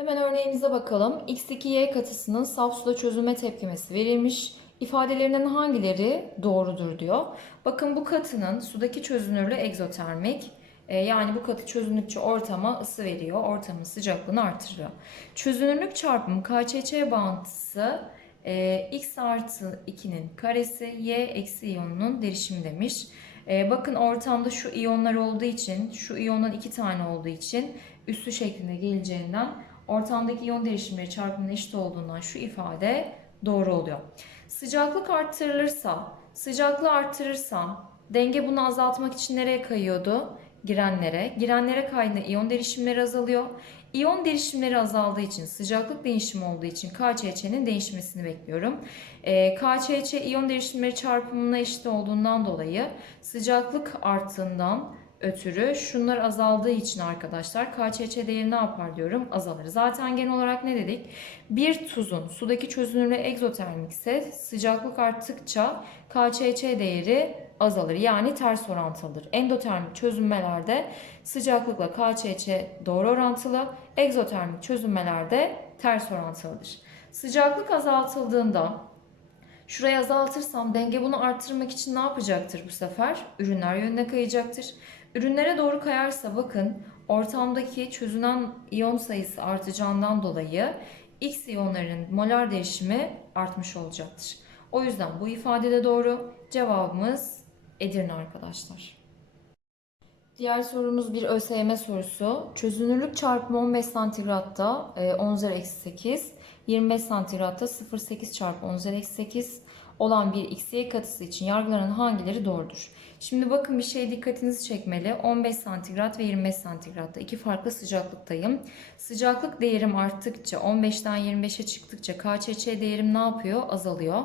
Hemen örneğimize bakalım. X2Y katısının saf suda çözülme tepkimesi verilmiş. İfadelerinden hangileri doğrudur diyor. Bakın bu katının sudaki çözünürlüğü egzotermik. E, Yani bu katı çözündükçe ortama ısı veriyor. Ortamın sıcaklığını artırıyor. Çözünürlük çarpımı KÇÇ bağıntısı e, x artı 2'nin karesi y eksi iyonunun derişimi demiş. E, bakın ortamda şu iyonlar olduğu için, şu iyondan iki tane olduğu için üssü şeklinde geleceğinden ortamdaki iyon derişimleri çarpımının eşit olduğundan şu ifade doğru oluyor. Sıcaklık arttırılırsa, sıcaklığı arttırırsam denge bunu azaltmak için nereye kayıyordu? Girenlere. Girenlere kaydığında iyon derişimleri azalıyor. İyon derişimleri azaldığı için, sıcaklık değişimi olduğu için KÇÇ'nin değişmesini bekliyorum. Ee, KÇÇ iyon derişimleri çarpımına eşit olduğundan dolayı sıcaklık arttığından ötürü şunlar azaldığı için arkadaşlar KÇÇ değeri ne yapar diyorum azalır. Zaten genel olarak ne dedik? Bir tuzun sudaki çözünürlüğü egzotermik sıcaklık arttıkça KÇÇ değeri azalır. Yani ters orantılıdır. Endotermik çözünmelerde sıcaklıkla KÇÇ doğru orantılı, egzotermik çözünmelerde ters orantılıdır. Sıcaklık azaltıldığında Şurayı azaltırsam denge bunu arttırmak için ne yapacaktır bu sefer? Ürünler yönüne kayacaktır. Ürünlere doğru kayarsa bakın ortamdaki çözünen iyon sayısı artacağından dolayı X iyonlarının molar değişimi artmış olacaktır. O yüzden bu ifade de doğru. Cevabımız Edirne arkadaşlar. Diğer sorumuz bir ÖSYM sorusu. Çözünürlük çarpımı 15 santigratta e, 10 üzeri eksi 8, 25 santigratta 0,8 çarpı 10 üzeri eksi 8 olan bir xy katısı için yargılanan hangileri doğrudur? Şimdi bakın bir şey dikkatinizi çekmeli. 15 santigrat ve 25 santigratta iki farklı sıcaklıktayım. Sıcaklık değerim arttıkça 15'ten 25'e çıktıkça KÇÇ değerim ne yapıyor? Azalıyor.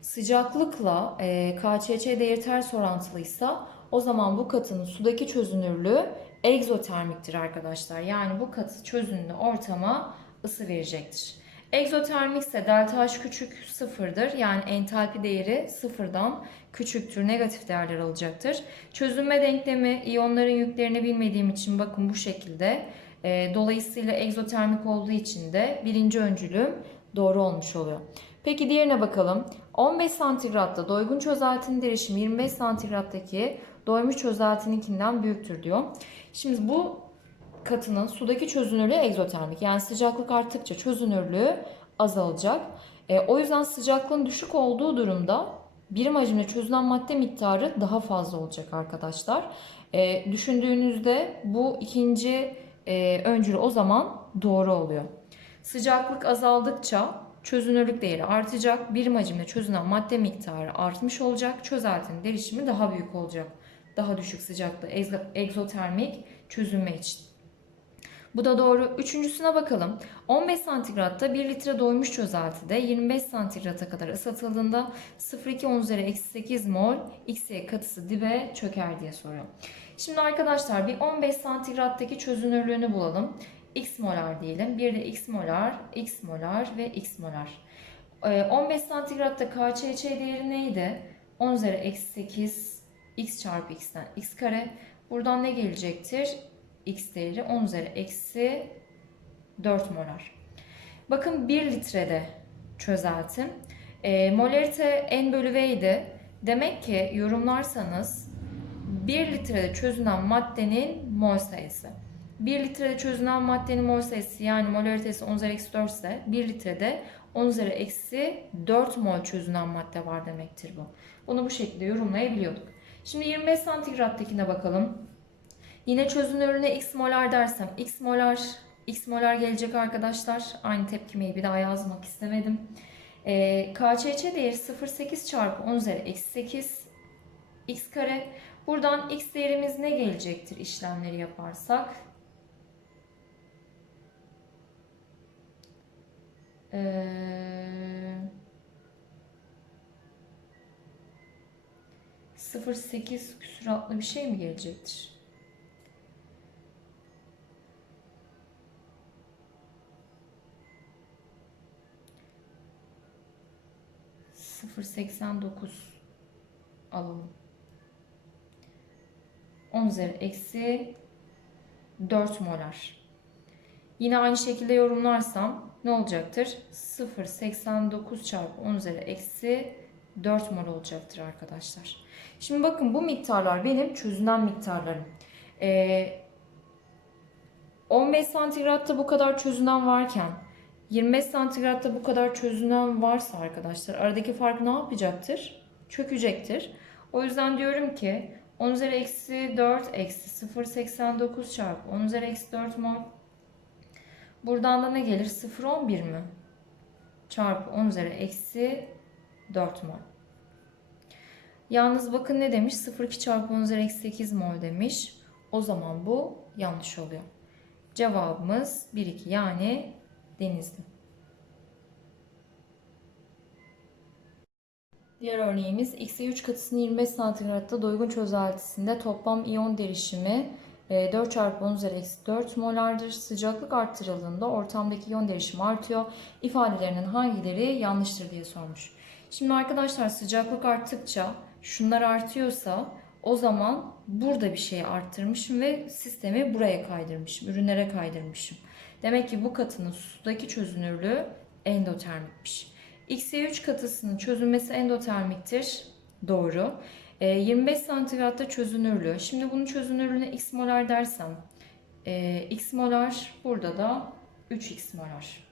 Sıcaklıkla e, KÇÇ değeri ters orantılıysa o zaman bu katının sudaki çözünürlüğü egzotermiktir arkadaşlar. Yani bu katı çözünürlü ortama ısı verecektir. Egzotermik ise delta H küçük sıfırdır. Yani entalpi değeri sıfırdan küçüktür. Negatif değerler alacaktır. Çözünme denklemi iyonların yüklerini bilmediğim için bakın bu şekilde. E, dolayısıyla egzotermik olduğu için de birinci öncülüm doğru olmuş oluyor. Peki diğerine bakalım. 15 santigratta doygun çözeltinin derişimi 25 santigrattaki doymuş çözeltininkinden büyüktür diyor. Şimdi bu katının sudaki çözünürlüğü egzotermik. Yani sıcaklık arttıkça çözünürlüğü azalacak. E, o yüzden sıcaklığın düşük olduğu durumda birim hacimde çözünen madde miktarı daha fazla olacak arkadaşlar. E, düşündüğünüzde bu ikinci e, öncül o zaman doğru oluyor. Sıcaklık azaldıkça çözünürlük değeri artacak. Birim hacimde çözünen madde miktarı artmış olacak. Çözeltinin derişimi daha büyük olacak. Daha düşük sıcaklığı egzotermik çözünme için. Bu da doğru. Üçüncüsüne bakalım. 15 santigratta 1 litre doymuş çözeltide 25 santigrata kadar ısıtıldığında 0,2 10 üzeri eksi 8 mol XY katısı dibe çöker diye soruyor. Şimdi arkadaşlar bir 15 santigrattaki çözünürlüğünü bulalım. X molar diyelim. Bir de X molar, X molar ve X molar. 15 santigratta KÇÇ değeri neydi? 10 üzeri eksi 8 X çarpı X'ten X kare. Buradan ne gelecektir? X değeri 10 üzeri eksi 4 molar. Bakın 1 litrede çözeltim. E, molarite N bölü V idi. Demek ki yorumlarsanız 1 litrede çözünen maddenin mol sayısı. 1 litrede çözünen maddenin mol sayısı yani molaritesi 10 üzeri eksi 4 ise 1 litrede 10 üzeri eksi 4 mol çözünen madde var demektir bu. Bunu bu şekilde yorumlayabiliyorduk. Şimdi 25 santigrattakine bakalım. Yine çözünürlüğüne x molar dersem x molar, x molar gelecek arkadaşlar. Aynı tepkimeyi bir daha yazmak istemedim. E, KÇÇ değeri 0,8 çarpı 10 üzeri eksi 8 x kare. Buradan x değerimiz ne gelecektir işlemleri yaparsak? Ee, 0,8 küsuratlı bir şey mi gelecektir? Sıfır seksen dokuz alalım. 10 üzeri eksi 4 molar. Yine aynı şekilde yorumlarsam ne olacaktır? 0,89 çarpı 10 üzeri eksi 4 mol olacaktır arkadaşlar. Şimdi bakın bu miktarlar benim çözünen miktarlarım. Ee, 15 santigratta bu kadar çözünen varken 25 santigratta bu kadar çözünen varsa arkadaşlar aradaki fark ne yapacaktır? Çökecektir. O yüzden diyorum ki 10 üzeri eksi 4 eksi 0,89 çarpı 10 üzeri eksi 4 mol. Buradan da ne gelir? 0,11 mi? Çarpı 10 üzeri eksi 4 mol. Yalnız bakın ne demiş? 0,2 çarpı 10 üzeri eksi 8 mol demiş. O zaman bu yanlış oluyor. Cevabımız 1-2 yani Denizli. Diğer örneğimiz X'e 3 katısının 25 santigratta doygun çözeltisinde toplam iyon derişimi e, 4 çarpı 10 üzeri eksi 4 molardır. Sıcaklık arttırıldığında ortamdaki iyon derişimi artıyor. İfadelerinin hangileri yanlıştır diye sormuş. Şimdi arkadaşlar sıcaklık arttıkça şunlar artıyorsa o zaman burada bir şey arttırmışım ve sistemi buraya kaydırmışım, ürünlere kaydırmışım. Demek ki bu katının sudaki çözünürlüğü endotermikmiş. XY3 katısının çözünmesi endotermiktir. Doğru. E, 25 santigratta çözünürlüğü. Şimdi bunun çözünürlüğüne x molar dersem e, x molar burada da 3x molar.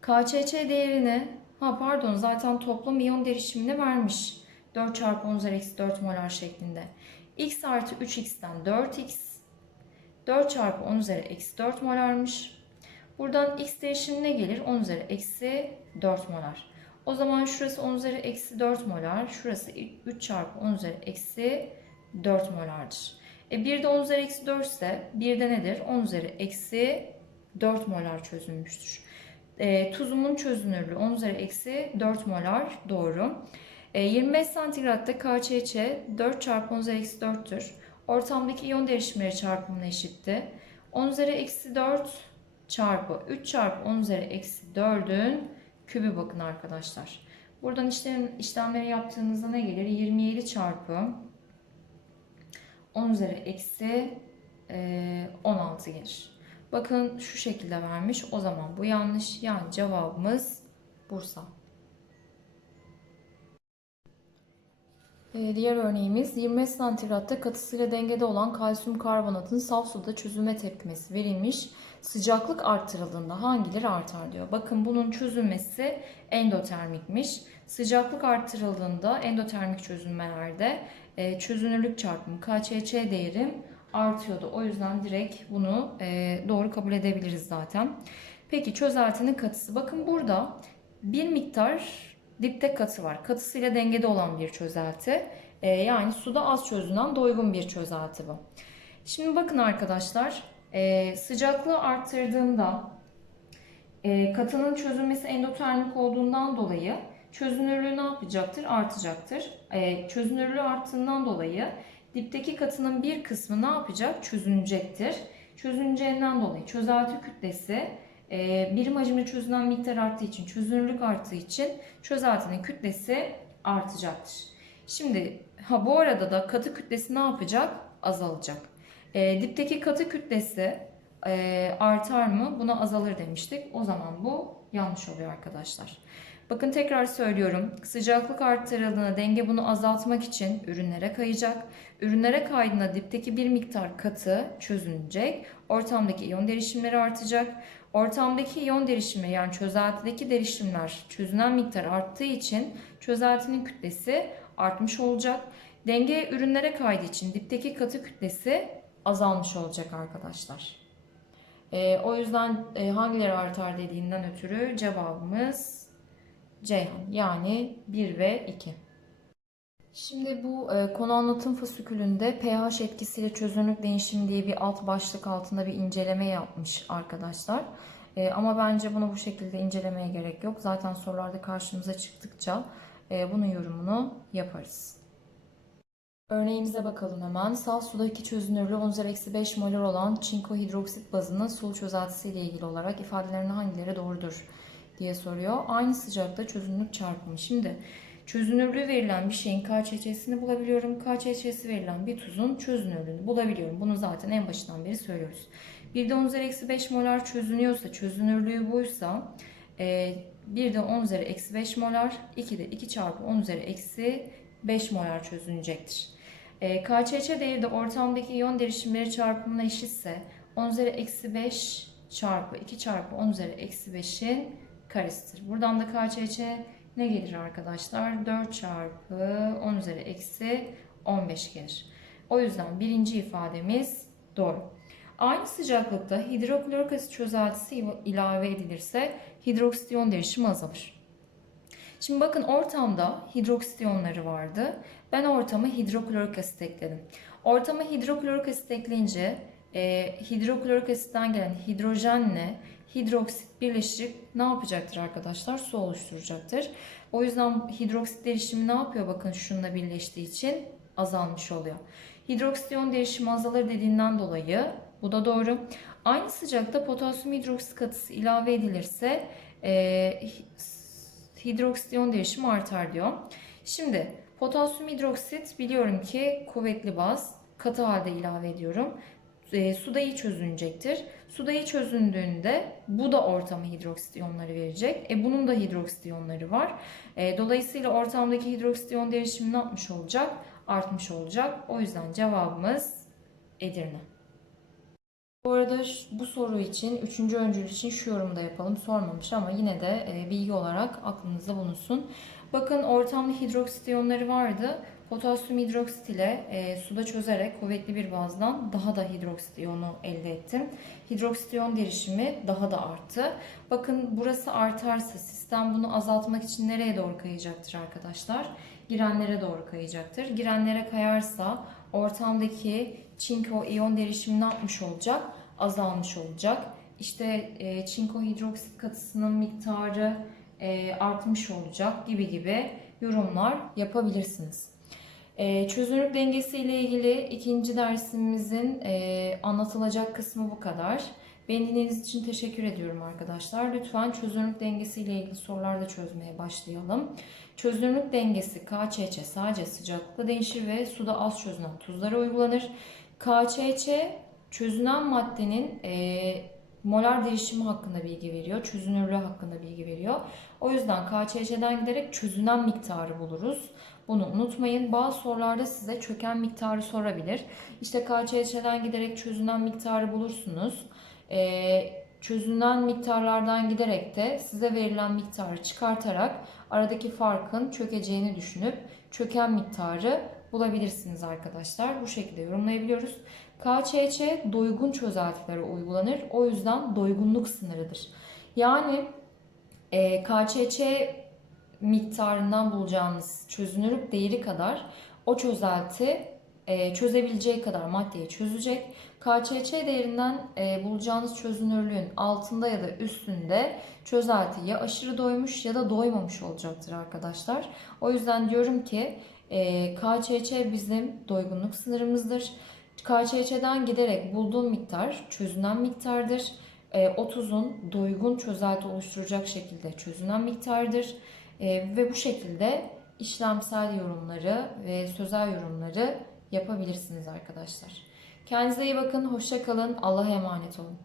KÇÇ değerini ha pardon zaten toplam iyon derişimini vermiş. 4 çarpı 10 üzeri eksi 4 molar şeklinde. x artı 3x'ten 4x 4 çarpı 10 üzeri eksi 4 molarmış. Buradan x değişimi ne gelir? 10 üzeri eksi 4 molar. O zaman şurası 10 üzeri eksi 4 molar. Şurası 3 çarpı 10 üzeri eksi 4 molardır. E bir de 10 üzeri eksi 4 ise bir de nedir? 10 üzeri eksi 4 molar çözülmüştür. E, tuzumun çözünürlüğü 10 üzeri eksi 4 molar doğru. E, 25 santigratta KÇÇ 4 çarpı 10 üzeri eksi 4'tür. Ortamdaki iyon derişimleri çarpımına eşitti. 10 üzeri eksi 4 çarpı 3 çarpı 10 üzeri eksi 4'ün kübü bakın arkadaşlar. Buradan işlem, işlemleri yaptığınızda ne gelir? 27 çarpı 10 üzeri eksi e, 16 gelir. Bakın şu şekilde vermiş. O zaman bu yanlış. Yani cevabımız Bursa. Diğer örneğimiz 25 santigratta katısıyla dengede olan kalsiyum karbonatın saf suda çözülme tepkimesi verilmiş. Sıcaklık arttırıldığında hangileri artar diyor. Bakın bunun çözülmesi endotermikmiş. Sıcaklık arttırıldığında endotermik çözünmelerde e, çözünürlük çarpımı KÇÇ değerim artıyordu. O yüzden direkt bunu e, doğru kabul edebiliriz zaten. Peki çözeltinin katısı. Bakın burada bir miktar dipte katı var. Katısıyla dengede olan bir çözelti. E, yani suda az çözünen doygun bir çözelti bu. Şimdi bakın arkadaşlar e, sıcaklığı arttırdığımda e, katının çözülmesi endotermik olduğundan dolayı çözünürlüğü ne yapacaktır? Artacaktır. E, çözünürlüğü arttığından dolayı dipteki katının bir kısmı ne yapacak? Çözünecektir. Çözüneceğinden dolayı çözelti kütlesi e, birim hacimde çözünen miktar arttığı için, çözünürlük arttığı için çözeltinin kütlesi artacaktır. Şimdi ha bu arada da katı kütlesi ne yapacak? Azalacak. E, dipteki katı kütlesi e, artar mı? Buna azalır demiştik. O zaman bu yanlış oluyor arkadaşlar. Bakın tekrar söylüyorum. Sıcaklık arttırıldığında denge bunu azaltmak için ürünlere kayacak. Ürünlere kaydığında dipteki bir miktar katı çözünecek. Ortamdaki iyon derişimleri artacak. Ortamdaki iyon derişimi yani çözeltideki derişimler çözünen miktar arttığı için çözeltinin kütlesi artmış olacak. Denge ürünlere kaydığı için dipteki katı kütlesi azalmış olacak arkadaşlar. Ee, o yüzden e, hangileri artar dediğinden ötürü cevabımız Ceyhan yani 1 ve 2. Şimdi bu e, konu anlatım fasikülünde pH etkisiyle çözünürlük değişimi diye bir alt başlık altında bir inceleme yapmış arkadaşlar. E, ama bence bunu bu şekilde incelemeye gerek yok. Zaten sorularda karşımıza çıktıkça e, bunun yorumunu yaparız. Örneğimize bakalım hemen. Saf sudaki çözünürlüğü 10 eksi 5 molar olan çinko hidroksit bazının sulu çözeltisi ile ilgili olarak ifadelerinin hangileri doğrudur diye soruyor. Aynı sıcakta çözünürlük çarpımı. Şimdi çözünürlüğü verilen bir şeyin KÇÇ'sini bulabiliyorum. KÇÇ'si verilen bir tuzun çözünürlüğünü bulabiliyorum. Bunu zaten en başından beri söylüyoruz. 1 de 10 üzeri eksi 5 molar çözünüyorsa, çözünürlüğü buysa e, 1 de 10 üzeri eksi 5 molar, 2 de 2 çarpı 10 üzeri eksi 5 molar çözünecektir. E, KÇÇ değeri de ortamdaki iyon derişimleri çarpımına eşitse 10 üzeri eksi 5 çarpı 2 çarpı 10 üzeri eksi 5'in karesidir. Buradan da KÇÇ ne gelir arkadaşlar? 4 çarpı 10 üzeri eksi 15 gelir. O yüzden birinci ifademiz doğru. Aynı sıcaklıkta hidroklorik asit çözeltisi ilave edilirse hidroksit iyon derişimi azalır. Şimdi bakın ortamda hidroksit iyonları vardı. Ben ortama hidroklorik asit ekledim. Ortama hidroklorik asit ekleyince e, hidroklorik asitten gelen hidrojenle hidroksit birleşip ne yapacaktır arkadaşlar? Su oluşturacaktır. O yüzden hidroksit derişimi ne yapıyor? Bakın şununla birleştiği için azalmış oluyor. Hidroksit iyon derişimi azalır dediğinden dolayı bu da doğru. Aynı sıcakta potasyum hidroksit katısı ilave edilirse e, hidroksit iyon derişimi artar diyor. Şimdi potasyum hidroksit biliyorum ki kuvvetli baz katı halde ilave ediyorum. E, suda iyi çözünecektir. Suda iyi çözündüğünde bu da ortama hidroksit iyonları verecek. E, bunun da hidroksit iyonları var. E, dolayısıyla ortamdaki hidroksit iyon derişimi ne yapmış olacak? Artmış olacak. O yüzden cevabımız Edirne. Bu arada bu soru için, üçüncü öncül için şu yorumu da yapalım. Sormamış ama yine de e, bilgi olarak aklınızda bulunsun. Bakın ortamda hidroksit iyonları vardı. Potasyum hidroksit ile e, suda çözerek kuvvetli bir bazdan daha da hidroksit iyonu elde ettim. Hidroksit iyon derişimi daha da arttı. Bakın burası artarsa sistem bunu azaltmak için nereye doğru kayacaktır arkadaşlar? Girenlere doğru kayacaktır. Girenlere kayarsa ortamdaki çinko iyon derişimi ne yapmış olacak? Azalmış olacak. İşte e, çinko hidroksit katısının miktarı e, artmış olacak gibi gibi yorumlar yapabilirsiniz. E, çözünürlük dengesi ile ilgili ikinci dersimizin e, anlatılacak kısmı bu kadar. Beni dinlediğiniz için teşekkür ediyorum arkadaşlar. Lütfen çözünürlük dengesi ile ilgili sorular da çözmeye başlayalım. Çözünürlük dengesi KÇÇ sadece sıcaklıkla değişir ve suda az çözünen tuzlara uygulanır. KÇÇ çözünen maddenin e, molar değişimi hakkında bilgi veriyor. Çözünürlüğü hakkında bilgi veriyor. O yüzden KÇÇ'den giderek çözünen miktarı buluruz. Bunu unutmayın. Bazı sorularda size çöken miktarı sorabilir. İşte KÇÇ'den giderek çözünen miktarı bulursunuz. Ee, çözünen miktarlardan giderek de size verilen miktarı çıkartarak aradaki farkın çökeceğini düşünüp çöken miktarı bulabilirsiniz arkadaşlar. Bu şekilde yorumlayabiliyoruz. KÇÇ doygun çözeltilere uygulanır. O yüzden doygunluk sınırıdır. Yani e, KÇÇ miktarından bulacağınız çözünürlük değeri kadar o çözelti e, çözebileceği kadar maddeyi çözecek. KÇÇ değerinden e, bulacağınız çözünürlüğün altında ya da üstünde çözelti ya aşırı doymuş ya da doymamış olacaktır arkadaşlar. O yüzden diyorum ki e, KÇÇ bizim doygunluk sınırımızdır. KÇÇ'den giderek bulduğum miktar çözünen miktardır. E, 30'un doygun çözelti oluşturacak şekilde çözünen miktardır. E, ve bu şekilde işlemsel yorumları ve sözel yorumları yapabilirsiniz arkadaşlar. Kendinize iyi bakın, hoşça kalın, Allah'a emanet olun.